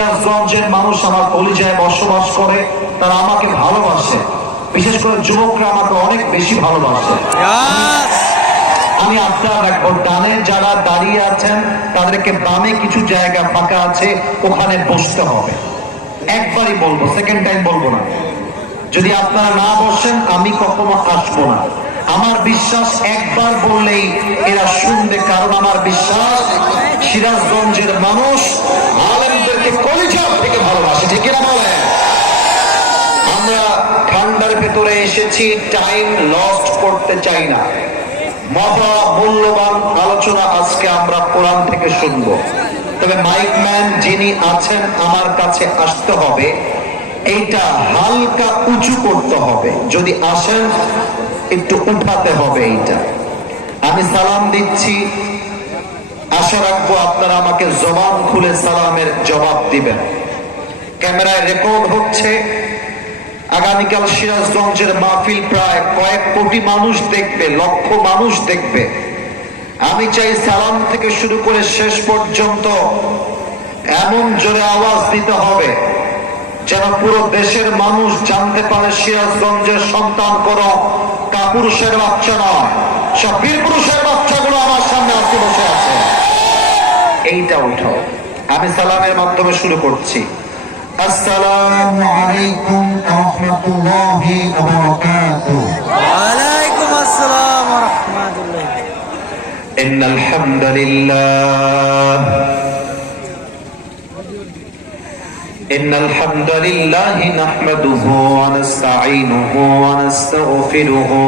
সিরাজগঞ্জের মানুষ আমার কলিজায় বসবাস করে, তারা আমাকে ভালোবাসে, বিশেষ করে যুবকরা আমাকে অনেক বেশি ভালোবাসে। আমি আড্ডা রাখবো, ডানে যারা দাঁড়িয়ে আছেন তাদেরকে বামে কিছু জায়গা ফাঁকা আছে, ওখানে বসতে হবে। একবারই বলবো, সেকেন্ড টাইম বলবো না। যদি আপনারা না বসেন আমি কখনো আসবো না। আমার বিশ্বাস একবার বললেই এরা শুনবে, কারণ আমার বিশ্বাস সিরাজগঞ্জের মানুষ আলেমদেরকে কলিজা থেকে ভালোবাসে, ঠিক না বলেন? আমরা ঠান্ডার ভেতরে এসেছি, টাইম লস্ট করতে চাই না। মহা মূল্যবান আলোচনা আজকে আমরা কোরআন থেকে শুনবো। তবে মাইকম্যান যিনি আছেন আমার কাছে আসতে হবে, এইটা হালকা উঁচু করতে হবে, যদি আসেন একটু উঠাতে হবে এইটা। আমি সালাম দিচ্ছি, আশা রাখবো আপনারা আমাকে জবান খুলে সালামের জবাব দিবেন। ক্যামেরায় রেকর্ড হচ্ছে। আগামীকাল সিরাজগঞ্জের মাহফিল প্রায় কয়েক কোটি মানুষ দেখবে, লক্ষ মানুষ দেখবে। আমি চাই সালাম থেকে শুরু করে শেষ পর্যন্ত এমন জোরে আওয়াজ দিতে হবে যেন পুরো দেশের মানুষ জানতে পারে সিরাজগঞ্জের সন্তান কোন কাপুরুষের বাচ্চা নয়, সব বীর পুরুষের বাচ্চাগুলো আমার সামনে আজকে বসে আছে। এইটা উঠাও। আমি সালামের মাধ্যমে শুরু করছি। আসসালামু আলাইকুম ওয়া রাহমাতুল্লাহি ওয়া বারাকাতুহু। ওয়া আলাইকুম আসসালাম ওয়া রাহমাতুল্লাহ। ইন্নাল হামদুলিল্লাহ ইন্নাল হামদুলিল্লাহি নাহমাদুহু ওয়া নাস্তাঈনুহু ওয়া নাস্তাগফিরুহু